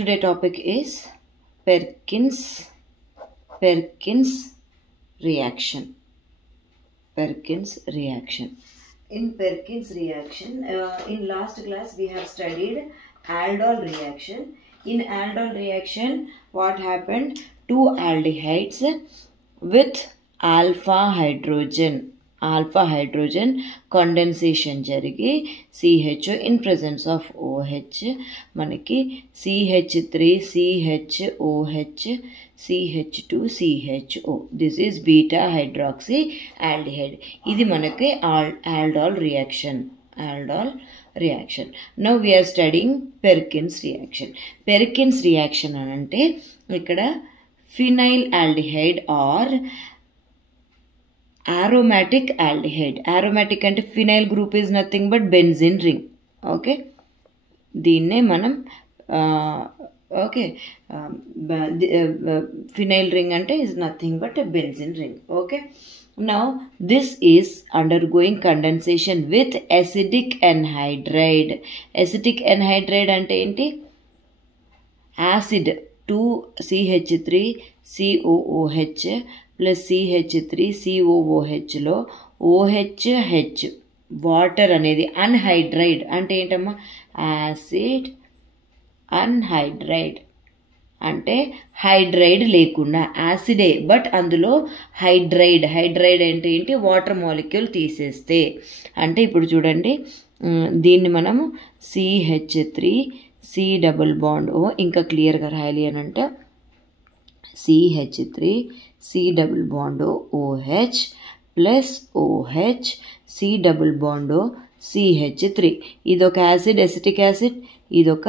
Today topic is Perkin's reaction. Perkin's reaction. In Perkin's reaction, in last class we have studied aldol reaction. In aldol reaction, what happened? Two aldehydes with alpha hydrogen condensation జరిగి CHO in presence of OH మనకి CH3 CHOH CH2 CHO. This is beta hydroxy aldehyde. ఇది మనకి aldol reaction. Now we are studying Perkin's reaction. Perkin's reaction అంటే ఇక్కడ phenyl aldehyde or aromatic aldehyde. Aromatic అంటే phenyl group is nothing but benzene ring. Okay, దీన్నే మనం phenyl ring అంటే is nothing but a benzene ring. Okay, now this is undergoing condensation with acidic anhydride. Acidic anhydride అంటే ఏంటి? Acid 2CH3COOH plus CH3 COOH లో OHH water అనేది anhydride అంటే ఏంటమ్మా? Acid anhydride అంటే హైడ్రైడ్ లేకుండా యాసిడే బట్ అందులో హైడ్రైడ్ అంటే ఏంటి? వాటర్ మాలిక్యూల్ తీసేస్తే. అంటే ఇప్పుడు చూడండి, దీన్ని మనము CH3 C డబుల్ బాండ్ ఇంకా క్లియర్గా రాయాలి అని అంటే CH3 C double bond OH plus OH C double bond CH3. ఇదొక యాసిడ్, ఎసిటిక్ యాసిడ్, ఇదొక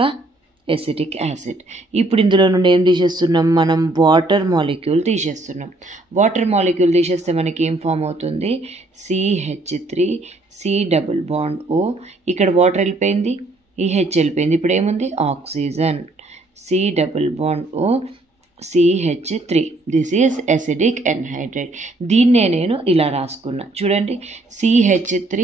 ఎసిటిక్ యాసిడ్. ఇప్పుడు ఇందులో నుండి ఏం తీసేస్తున్నాం? మనం వాటర్ మాలిక్యూల్ తీసేస్తున్నాం. వాటర్ మాలిక్యూల్ తీసేస్తే మనకి ఏం ఫామ్ అవుతుంది? CH3 C double bond O. ఇక్కడ వాటర్ వెళ్ళిపోయింది, ఈ H వెళ్ళిపోయింది. ఇప్పుడు ఏముంది? Oxygen. C double bond O CH3. This is acidic anhydride. దీన్నే నేను ఇలా రాసుకున్నా చూడండి, CH3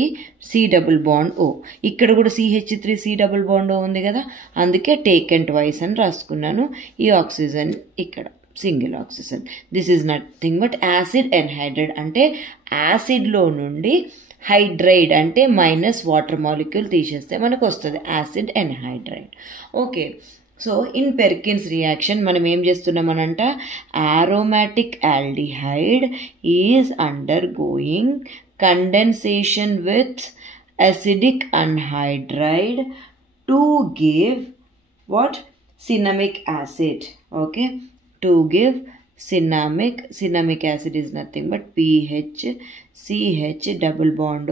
C double bond O. ఇక్కడ కూడా CH3 C double bond O ఉంది కదా, అందుకే టేకెన్ ట్వైస్ అని రాసుకున్నాను. ఈ ఆక్సిజన్ ఇక్కడ single oxygen. This is nothing but acid anhydride. అంటే యాసిడ్లో నుండి హైడ్రైడ్ అంటే మైనస్ వాటర్ మాలిక్యూల్ తీసేస్తే మనకు వస్తుంది acid anhydride. Okay, so in Perkins reaction మనం ఏం చేస్తున్నామనంట? aromatic aldehyde is under going condensation with acidic anhydride to give what? cinnamic acid. Okay, to give cinnamic acid is nothing but PHCH double bond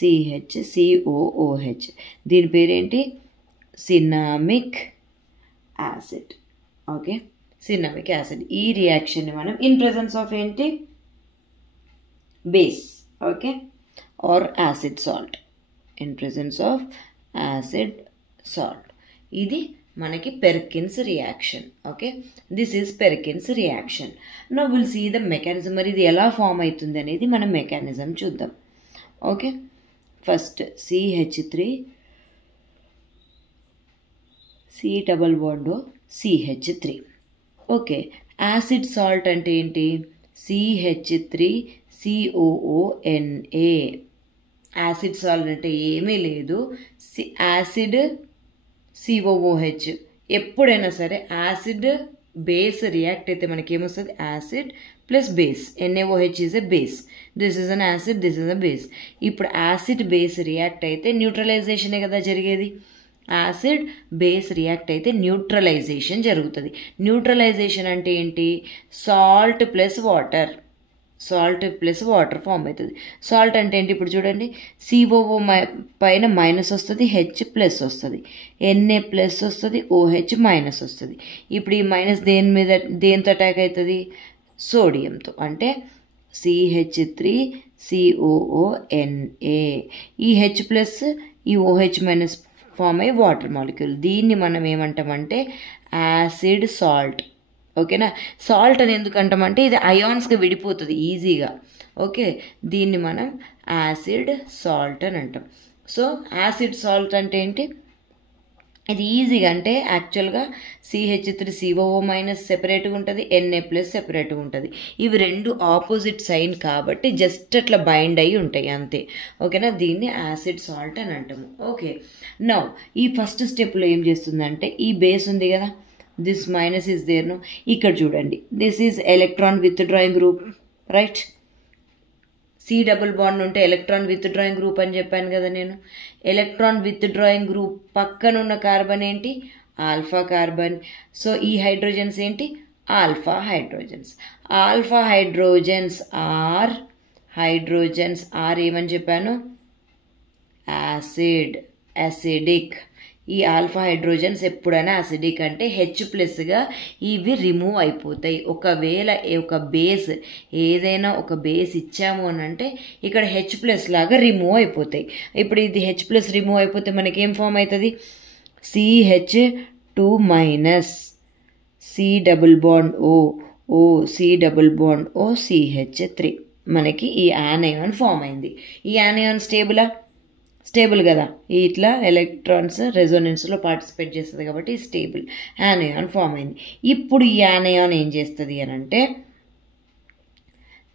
CHCOOH. దీని పేరేంటి? Cinnamic acid. Okay, cinnamic acid. ఈ reaction మనం in presence of ఏంటి? Base. Okay, or acid salt. In presence of acid salt. ఇది మనకి Perkin's reaction. Okay, this is Perkin's reaction. Now will see the mechanism. మరి ఇది ఎలా form అవుతుంది అనేది మనం మెకానిజం చూద్దాం. Okay, first CH3 C double bond CH3. Okay, acid salt అంటే ఏంటి? CH3COONA. యాసిడ్ సాల్ట్ అంటే ఏమీ లేదు, యాసిడ్ COOH. ఎప్పుడైనా సరే యాసిడ్ బేస్ రియాక్ట్ అయితే మనకి ఏమొస్తుంది? Acid plus base. NaOH is a base. This is an acid, this is a base. ఇప్పుడు యాసిడ్ బేస్ రియాక్ట్ అయితే న్యూట్రలైజేషనే కదా జరిగేది. యాసిడ్ బేస్ రియాక్ట్ అయితే న్యూట్రలైజేషన్ జరుగుతుంది. న్యూట్రలైజేషన్ అంటే ఏంటి? సాల్ట్ ప్లస్ వాటర్ ఫామ్ అవుతుంది. సాల్ట్ అంటే ఏంటి? ఇప్పుడు చూడండి, COO పైన మైనస్ వస్తుంది, H ప్లస్ వస్తుంది, Na ప్లస్ వస్తుంది, OH మైనస్ వస్తుంది. ఇప్పుడు ఈ మైనస్ దేనితో అటాక్ అవుతుంది? సోడియంతో. అంటే CH3COONA. ఈ H ప్లస్ ఈ OH మైనస్ ఫామ్ అయ్యి వాటర్ మాలిక్యూల్. దీన్ని మనం ఏమంటామంటే యాసిడ్ సాల్ట్. ఓకేనా? సాల్ట్ అని ఎందుకు అంటామంటే ఇది అయాన్స్గా విడిపోతుంది ఈజీగా. ఓకే, దీన్ని మనం యాసిడ్ సాల్ట్ అని అంటాం. సో యాసిడ్ సాల్ట్ అంటే ఏంటి? ఇది ఈజీగా అంటే యాక్చువల్గా CH3COO- సెపరేట్గా ఉంటుంది, Na+ సెపరేట్గా ఉంటుంది. ఇవి రెండు ఆపోజిట్ సైన్ కాబట్టి జస్ట్ అట్లా బైండ్ అయ్యి ఉంటాయి అంతే. ఓకేనా, దీన్ని యాసిడ్ సాల్ట్ అని అంటాము. ఓకే, నౌ ఈ ఫస్ట్ స్టెప్లో ఏం చేస్తుందంటే ఈ బేస్ ఉంది కదా, this minus is there no. ఇక్కడ చూడండి, this is electron withdrawing group, right. C double bond ఉంటే ఎలక్ట్రాన్ విత్ డ్రాయింగ్ గ్రూప్ అని చెప్పాను కదా నేను. ఎలక్ట్రాన్ విత్ డ్రాయింగ్ గ్రూప్ పక్కనున్న కార్బన్ ఏంటి, ఆల్ఫా కార్బన్. సో ఈ హైడ్రోజన్స్ ఏంటి, alpha hydrogens. Alpha hydrogens are ఏమని చెప్పాను, యాసిడిక్. ఈ ఆల్ఫా హైడ్రోజన్స్ ఎప్పుడైనా యాసిడిక్ అంటే H+గా ఇవి రిమూవ్ అయిపోతాయి. ఒకవేళ ఒక బేస్ ఏదైనా ఒక బేస్ ఇచ్చాము అని అంటే ఇక్కడ H+ లాగా రిమూవ్ అయిపోతాయి. ఇప్పుడు ఇది H+ రిమూవ్ అయిపోతే మనకి ఏం ఫామ్ అవుతుంది, CH2- C double bond O C double bond O CH3. మనకి ఈ యానయాన్ ఫామ్ అయింది. ఈ యానయాన్ స్టేబుల్ కదా, ఇట్లా ఎలక్ట్రాన్స్ రెజోనెన్స్లో పార్టిసిపేట్ చేస్తుంది కాబట్టి స్టేబుల్ యానయాన్ ఫామ్ అయింది. ఇప్పుడు ఈ యానయాన్ ఏం చేస్తుంది అని అంటే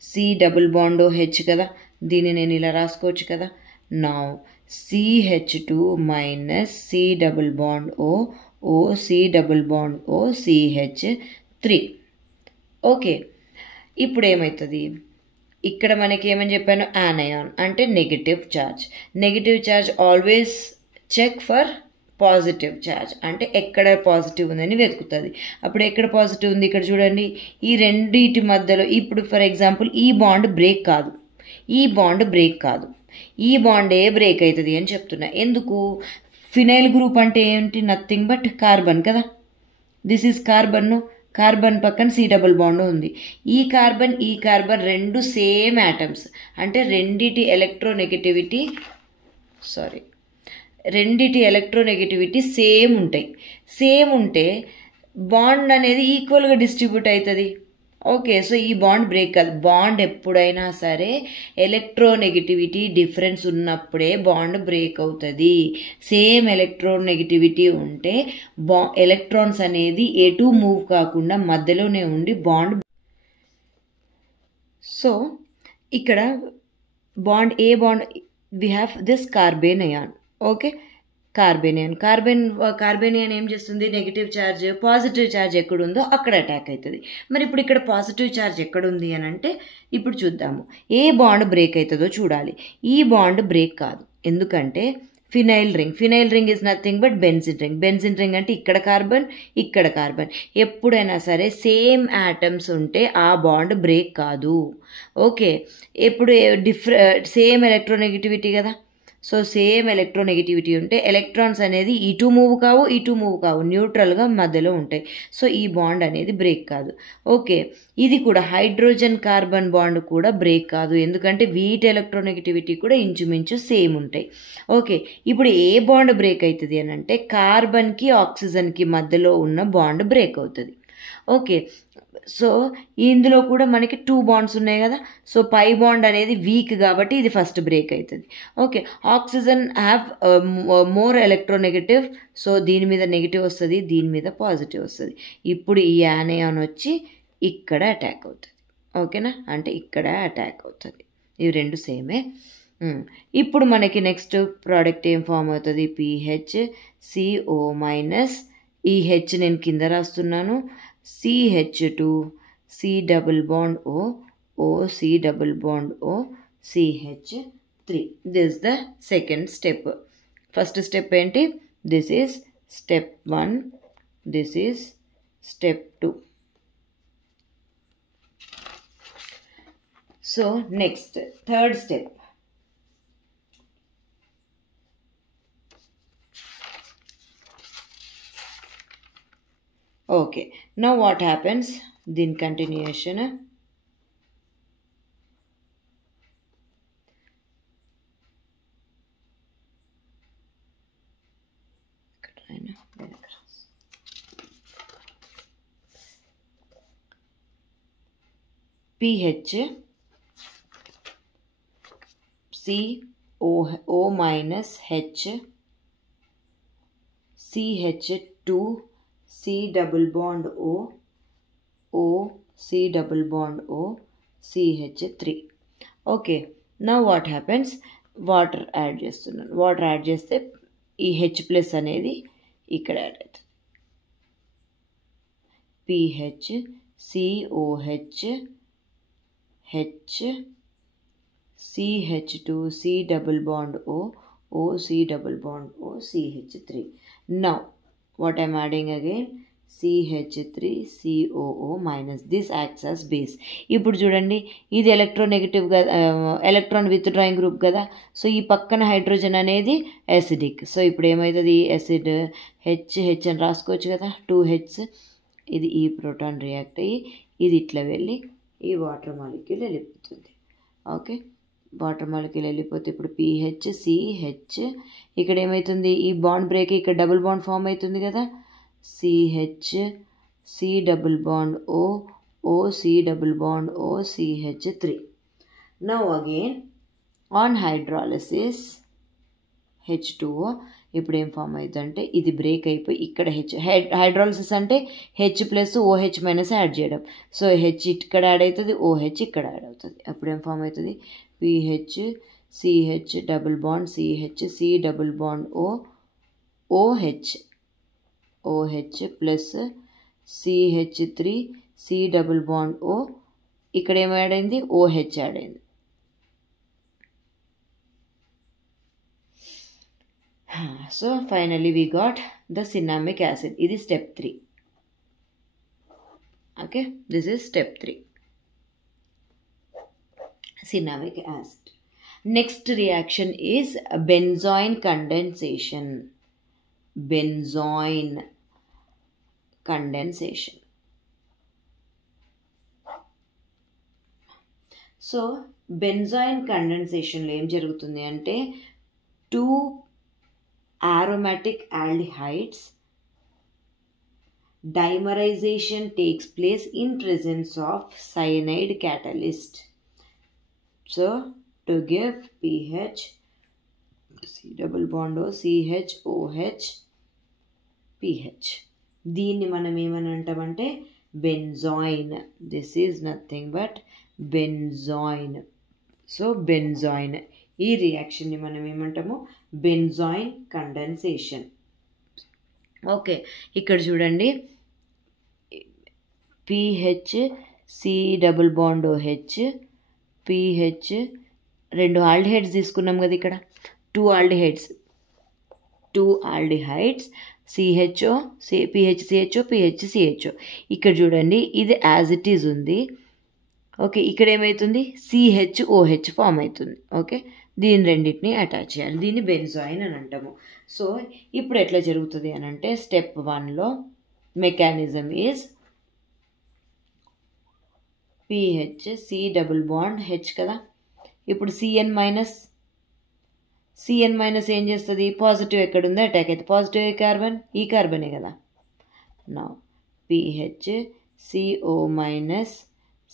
C డబుల్ బాండ్ H కదా, దీన్ని నేను ఇలా రాసుకోవచ్చు కదా. Now CH2- C double bond O C double bond O CH3. Okay, ఇప్పుడు ఏమవుతుంది, ఇక్కడ మనకి ఏమని చెప్పాను, యానయాన్ అంటే negative charge always check for positive charge, అంటే ఎక్కడ పాజిటివ్ ఉందని వెతుకుతుంది. అప్పుడు ఎక్కడ పాజిటివ్ ఉంది, ఇక్కడ చూడండి, ఈ రెండింటి మధ్యలో. ఇప్పుడు ఫర్ ఎగ్జాంపుల్ ఈ బాండ్ బ్రేక్ కాదు, ఈ బాండే బ్రేక్ అవుతుంది అని చెప్తున్నా. ఎందుకు, ఫినైల్ గ్రూప్ అంటే ఏంటి, నథింగ్ బట్ కార్బన్ కదా. దిస్ ఈజ్ కార్బన్ పక్కన C డబుల్ బాండ్ ఉంది. ఈ కార్బన్ రెండు సేమ్ యాటమ్స్, అంటే రెండిటి ఎలక్ట్రోనెగటివిటీ సేమ్ ఉంటే బాండ్ అనేది ఈక్వల్గా డిస్ట్రిబ్యూట్ అవుతుంది. ఓకే, సో ఈ బాండ్ బ్రేక్ కాదు. బాండ్ ఎప్పుడైనా సరే ఎలక్ట్రోనెగటివిటీ డిఫరెన్స్ ఉన్నప్పుడే బాండ్ బ్రేక్ అవుతుంది. సేమ్ ఎలక్ట్రోనెగటివిటీ ఉంటే ఎలక్ట్రాన్స్ అనేది ఎటు మూవ్ కాకుండా మధ్యలోనే ఉండి బాండ్. సో ఇక్కడ bond we have this carbanion. Okay, carbanion ఏం చేస్తుంది, నెగిటివ్ ఛార్జ్ పాజిటివ్ ఛార్జ్ ఎక్కడుందో అక్కడ అటాక్ అవుతుంది. మరి ఇప్పుడు ఇక్కడ పాజిటివ్ ఛార్జ్ ఎక్కడుంది అని అంటే ఇప్పుడు చూద్దాము, ఏ బాండ్ బ్రేక్ అవుతుందో చూడాలి. ఈ బాండ్ బ్రేక్ కాదు, ఎందుకంటే phenyl ring is nothing but benzene ring అంటే ఇక్కడ కార్బన్. ఎప్పుడైనా సరే సేమ్ యాటమ్స్ ఉంటే ఆ బాండ్ బ్రేక్ కాదు. ఓకే, ఇప్పుడు సేమ్ ఎలక్ట్రోనెగటివిటీ కదా. సో సేమ్ ఎలక్ట్రోనెగటివిటీ ఉంటే ఎలక్ట్రాన్స్ అనేది ఇటు మూవ్ కావు, న్యూట్రల్గా మధ్యలో ఉంటాయి. సో ఈ బాండ్ అనేది బ్రేక్ కాదు. ఓకే, ఇది కూడా హైడ్రోజన్ కార్బన్ బాండ్ కూడా బ్రేక్ కాదు, ఎందుకంటే వీటి ఎలక్ట్రోనెగటివిటీ కూడా ఇంచుమించు సేమ్ ఉంటాయి. ఓకే, ఇప్పుడు ఏ బాండ్ బ్రేక్ అవుతుంది అని అంటే కార్బన్కి ఆక్సిజన్కి మధ్యలో ఉన్న బాండ్ బ్రేక్ అవుతుంది. ఓకే, సో ఇందులో కూడా మనకి 2 బాండ్స్ ఉన్నాయి కదా. సో పై బాండ్ అనేది వీక్ కాబట్టి ఇది ఫస్ట్ బ్రేక్ అవుతుంది. Okay, oxygen have more electronegative, so దీని మీద నెగిటివ్ వస్తుంది, దీని మీద పాజిటివ్ వస్తుంది. ఇప్పుడు ఈ యానయాన్ వచ్చి ఇక్కడ అటాక్ అవుతుంది. ఓకేనా, అంటే ఇక్కడ అటాక్ అవుతుంది. ఇవి రెండు సేమే. ఇప్పుడు మనకి నెక్స్ట్ ప్రోడక్ట్ ఏం ఫామ్ అవుతుంది, PHCO-. ఈ హెచ్ నేను కింద రాస్తున్నాను, CH2 C double bond O C double bond O CH3. This the second step. First step ఏంటి, this is step 1, this is step 2. So next third step. Okay, now what happens, దీని continuation. PHCO- H CH2 C double bond O O C double bond O CH3. Okay, now what happens, water add చేస్తున్నాను. Water add చేస్తే ఈ H+ అనేది ఇక్కడ add అవుతుంది. pH COH H CH2 C double bond O O C double bond O CH3. Now what I am adding again, CH3COO minus. This acts as base. ఇప్పుడు చూడండి, ఇది electronegative కదా, electron withdrawing group కదా. So ఈ పక్కన hydrogen అనేది acidic. So ఇప్పుడు ఏమవుతుంది, యాసిడ్ హెచ్ అని రాసుకోవచ్చు కదా, 2H. ఇది ఈ ప్రోటాన్ రియాక్ట్ అయ్యి ఇది ఇట్లా వెళ్ళి ఈ వాటర్ మాలిక్యూల్ వెళ్ళిపోతుంది. ఓకే, వాటర్ మాలిక్యూల్ వెళ్ళిపోతే ఇప్పుడు pH CH, ఇక్కడ ఏమవుతుంది, ఈ బాండ్ బ్రేక్ ఇక్కడ డబుల్ బాండ్ ఫామ్ అవుతుంది కదా, CH C double bond O O C double bond O CH3. Now again on hydrolysis H2O ఇప్పుడు ఏం ఫామ్ అవుతుందంటే ఇది బ్రేక్ అయిపోయి ఇక్కడ హైడ్రాలిసిస్ అంటే H+ OH- యాడ్ చేయడం. సో H ఇక్కడ యాడ్ అవుతుంది, OH ఇక్కడ యాడ్ అవుతుంది. అప్పుడు ఏం ఫామ్ అవుతుంది, pH CH double bond CH C double bond O OH OH plus CH3 C double bond O, ఇక్కడ ఏం యాడ్ అయింది, OH యాడ్ అయింది. So finally we got the cinnamic acid. ఇది step 3. Okay, this is step 3, cinnamic acid. Next reaction is benzoin condensation. Benzoin condensation. So benzoin కండెన్సేషన్లో ఏం జరుగుతుంది అంటే 2 aromatic aldehydes dimerization takes place in presence of cyanide catalyst. So to give pH C double bond O CH OH pH, దీన్ని మనం ఏమని అంటామంటే benzoin. This is nothing but benzoin. So benzoin, ఈ రియాక్షన్ని మనం ఏమంటాము, బెంజాయిన్ కండెన్సేషన్. ఓకే, ఇక్కడ చూడండి, pH C double bond OH pH, 2 aldehydes తీసుకున్నాం కదా, ఇక్కడ 2 aldehydes CHO pH CHO pH CHO. ఇక్కడ చూడండి, ఇది యాజ్ ఇట్ ఈజ్ ఉంది. ఓకే, ఇక్కడ ఏమవుతుంది, CHOH ఫామ్ అవుతుంది. ఓకే, దీని రెండింటిని అటాచ్ చేయాలి, దీన్ని బెంజాయిన్ అని అంటాము. సో ఇప్పుడు ఎట్లా జరుగుతుంది అని అంటే, స్టెప్ 1లో mechanism is pH C double bond H కదా. ఇప్పుడు CN మైనస్ ఏం చేస్తుంది, పాజిటివ్ ఎక్కడ ఉందో అటాక్ అయితే, పాజిటివ్ కార్బన్, ఈ కార్బనే కదా. నా pH CO minus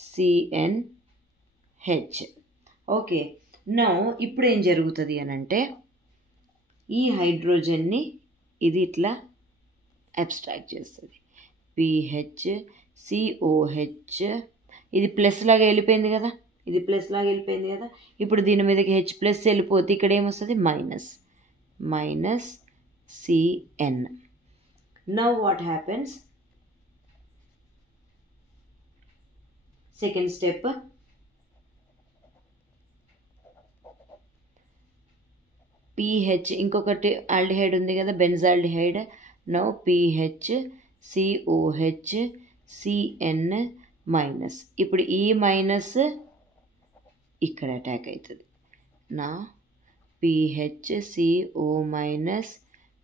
CnH. Okay, నా ఇప్పుడు ఏం జరుగుతుంది అని అంటే, ఈ హైడ్రోజన్ని ఇది ఇట్లా అబ్స్ట్రాక్ట్ చేస్తుంది. pH COH, ఇది ప్లస్ లాగా వెళ్ళిపోయింది కదా, ఇప్పుడు దీని మీదకి H+ వెళ్ళిపోతే ఇక్కడ ఏమొస్తుంది, minus CN. Now what happens, second step, pH ఇంకొకటి ఆల్డిహైడ్ ఉంది కదా, benzaldehyde. Now pH COH CN minus. ఇప్పుడు ఈ మైనస్ ఇక్కడ అటాక్ అవుతుంది. నా pH CO minus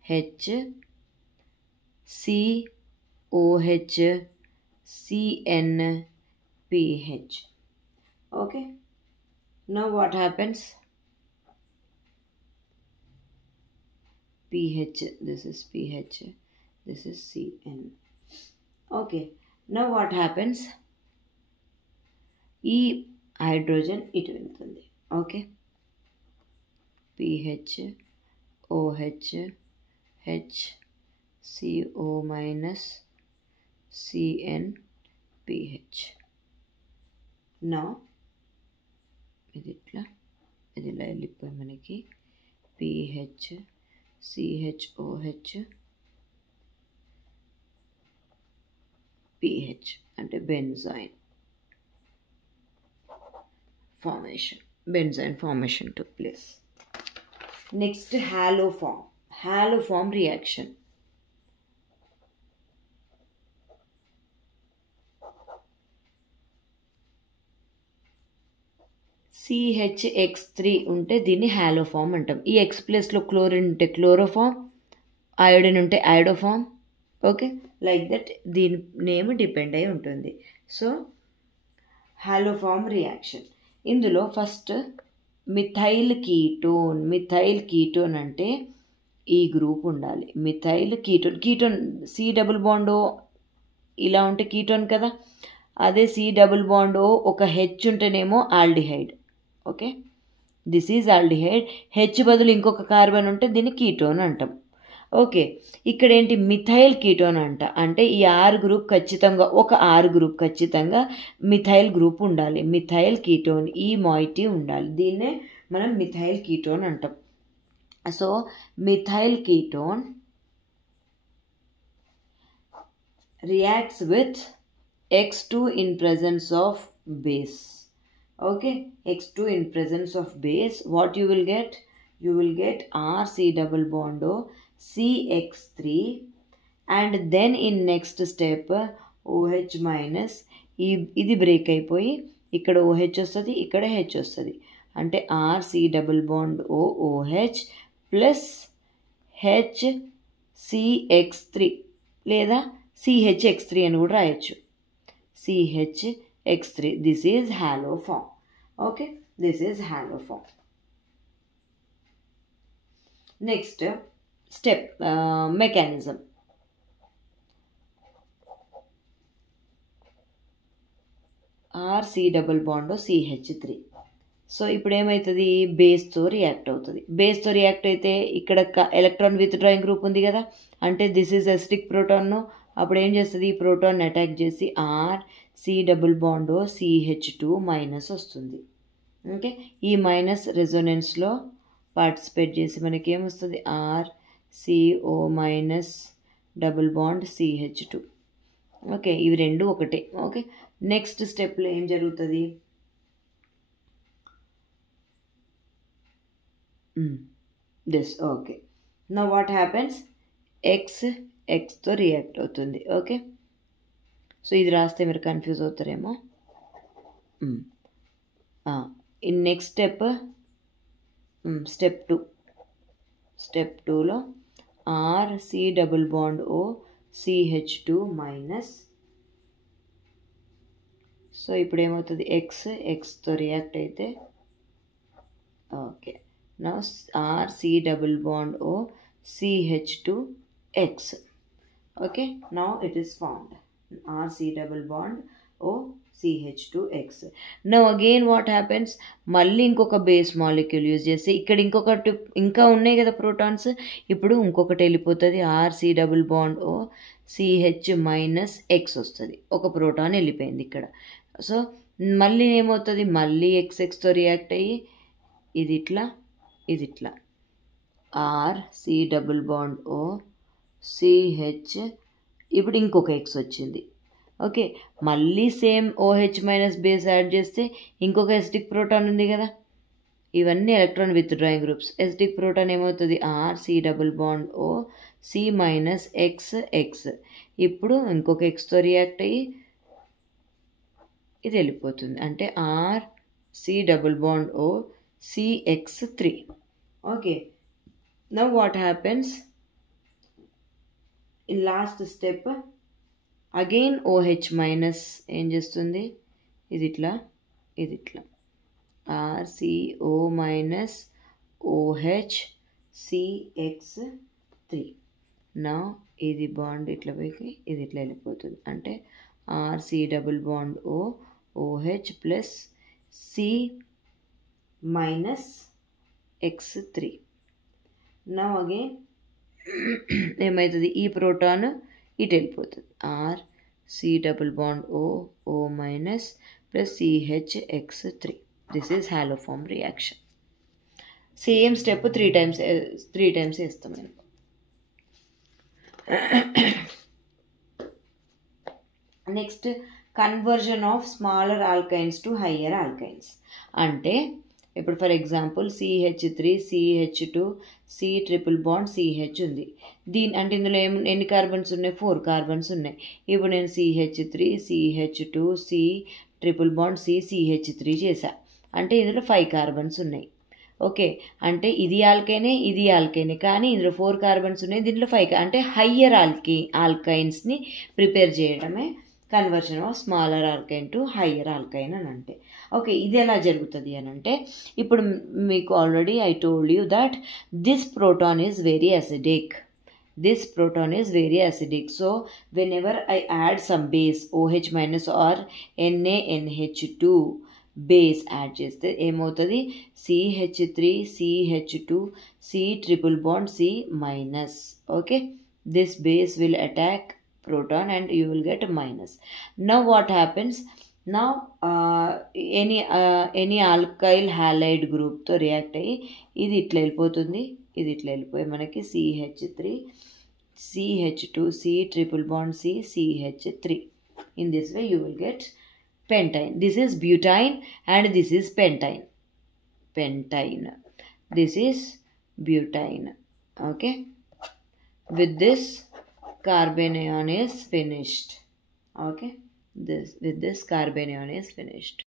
H COH CN pH. Okay, now what happens, pH, this is pH, this is CN. Okay, now what happens, ఈ hydrogen ఇటు వెళ్తుంది. Okay, pH OH H CO minus CnPH. Now ఇది ఇట్లా ఇది ఇలా వెళ్ళిపోయి మనకి PH CHOH PH అంటే benzyl formation took place. Next, haloform reaction. CHX3 ఉంటే దీన్ని హాలోఫామ్ అంటాం. ఈ X ప్లేస్లో క్లోరిన్ ఉంటే క్లోరోఫామ్, అయోడిన్ ఉంటే అయోడోఫామ్. ఓకే, లైక్ దట్ దీని నేమ్ డిపెండ్ అయి ఉంటుంది. So haloform reaction. ఇందులో ఫస్ట్ మిథైల్ కీటోన్ అంటే ఈ గ్రూప్ ఉండాలి. Methyl ketone C double bond ఇలా ఉంటే కీటోన్ కదా, అదే C డబుల్ బాండ్ ఒక H ఉంటేనేమో aldehyde. Okay, this is aldehyde. H బదులు ఇంకొక కార్బన్ ఉంటే దీన్ని కీటోన్ అంటాం. ఓకే, ఇక్కడ ఏంటి మిథైల్ కీటోన్ అంటే ఈ R గ్రూప్ ఖచ్చితంగా ఒక R గ్రూప్ ఖచ్చితంగా మిథైల్ గ్రూప్ ఉండాలి. మిథైల్ కీటోన్ ఈ మాయిటీ ఉండాలి. దీన్నే మనం మిథైల్ కీటోన్ అంటాం. So methyl ketone reacts with X2 in presence of base. Okay, X2 in presence of base, what you will get? You will get RC double bond O CX3, and then in next step OH minus ఇది break అయిపోయి ఇక్కడ OH వస్తుంది, ఇక్కడ H వస్తుంది. అంటే RC double bond O OH plus HCX3 లేదా CHX3 అని కూడా రాయొచ్చు. CHX3, this is haloform. Okay, this is haloform. Next step, mechanism. RC double bond CH3. So ఇప్పుడు ఏమవుతుంది, బేస్తో రియాక్ట్ అవుతుంది. బేస్తో రియాక్ట్ అయితే ఇక్కడ ఎలక్ట్రాన్ విత్ డ్రాయింగ్ గ్రూప్ ఉంది కదా, అంటే దిస్ ఈజ్ ఎసిటిక్ ప్రోటాన్. అప్పుడు ఏం చేస్తుంది, ఈ ప్రోటాన్ అటాక్ చేసి RC double bond CH2 minus వస్తుంది. ఓకే, ఈ మైనస్ రెజొనెన్స్లో పార్టిసిపేట్ చేసి మనకి ఏమొస్తుంది, RCO minus double bond CH2. Okay, ఇవి రెండు ఒకటే. ఓకే, నెక్స్ట్ స్టెప్లో ఏం జరుగుతుంది, this. Okay, now what happens, Xతో రియాక్ట్ అవుతుంది. ఓకే, సో ఇది రాస్తే మీరు కన్ఫ్యూజ్ అవుతారేమో. ఇన్ నెక్స్ట్ స్టెప్ 2లో RC double bond O CH2 minus. So ఇప్పుడు ఏమవుతుంది, Xతో రియాక్ట్ అయితే okay, now RC double bond O CH2X. Okay, now it is formed, RC double bond O CH2X. Now again what happens, మళ్ళీ ఇంకొక base molecule use చేసి ఇక్కడ ఇంకా ఉన్నాయి కదా ప్రోటాన్స్, ఇప్పుడు ఇంకొకటి వెళ్ళిపోతుంది, RC double bond O CH minus X వస్తుంది. ఒక ప్రోటాన్ వెళ్ళిపోయింది ఇక్కడ. సో మళ్ళీ ఏమవుతుంది, మళ్ళీ Xతో రియాక్ట్ అయ్యి ఇది ఇట్లా RC double bond O CH, ఇప్పుడు ఇంకొక X వచ్చింది. ఓకే, మళ్ళీ same OH minus base add చేస్తే ఇంకొక ఎసిటిక్ ప్రోటాన్ ఉంది కదా, ఇవన్నీ electron withdrawing groups. Acidic proton ఏమవుతుంది, RC double bond O C minus XX. ఇప్పుడు ఇంకొక Xతో రియాక్ట్ అయ్యి ఇది వెళ్ళిపోతుంది, అంటే RC double bond O CX3. Okay, now what happens, in last step again OH minus ఏం చేస్తుంది, ఇది ఇట్లా RCO మైనస్ OH CX3. నా ఇది బాండ్ ఇట్లా పోయి ఇది ఇట్లా వెళ్ళిపోతుంది, అంటే RC double bond O OH plus C minus X3. Now again ఏమవుతుంది, ఈ ప్రోటాన్ ఇటు వెళ్ళిపోతుంది. R C double bond O O minus plus CHX3. This is haloform reaction. Same step three times వేస్తాం నేను. Next conversion of smaller alkynes to higher alkynes. అంటే ఇప్పుడు for example CH3 CH2 C triple bond CH ఉంది. అంటే ఇందులో ఎన్ని carbons ఉన్నాయి, 4 carbons ఉన్నాయి. ఇప్పుడు నేను CH3 CH2 C triple bond CH3 చేశా. అంటే ఇందులో 5 కార్బన్స్ ఉన్నాయి. ఓకే, అంటే ఇది ఆల్కైనే కానీ ఇందులో 4 కార్బన్స్ ఉన్నాయి, దీంట్లో 5. అంటే హయ్యర్ ఆల్కైన్స్ని ప్రిపేర్ చేయడమే conversion of smaller ఆల్కైన్ to higher ఆల్కైన్ అని అంటే. ఓకే, ఇది ఎలా జరుగుతుంది అని అంటే, ఇప్పుడు మీకు already I told you that this proton is very acidic. So whenever I add some base OH minus or NaNH2 base add చేస్తే ఏమవుతుంది, CH3 CH2 C triple bond C minus. Okay, this base will attack proton and you will get minus. Now what happens, now any alkyl halide group తో react అయ్యి ఇది ఇట్లా వెళ్ళిపోతుంది, ఇది ఇట్లా వెళ్ళిపోయి మనకి CH3 CH2 C triple bond C CH3. In this way you will get pentine. This is butane and this is pentine. This is butane. Okay, with this carbanion is finished. Okay, with this carbanion is finished.